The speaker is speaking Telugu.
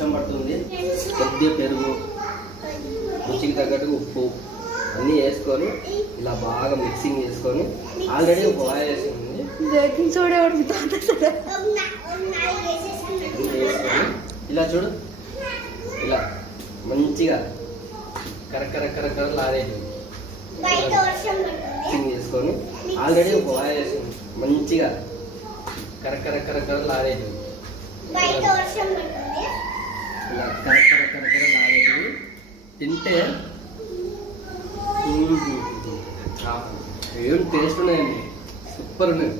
వర్షం పడుతుంది. కొద్దిగా పెరుగు, రుచికి తగ్గట్టు ఉప్పు అన్నీ వేసుకొని ఇలా బాగా మిక్సింగ్ చేసుకొని ఆల్రెడీ ఒక వాయి వేసింది బేకింగ్ సోడా వేసుకొని ఇలా చూడు, ఇలా మంచిగా కరకర లారేది మిక్సింగ్ చేసుకొని ఆల్రెడీ ఒక వాయి వేసింది మంచిగా కరకర లారేది ఇలా కరకర లారేది తింటే ఏం టేస్ట్ ఉన్నాయండి, సూపర్ ఉన్నాయి.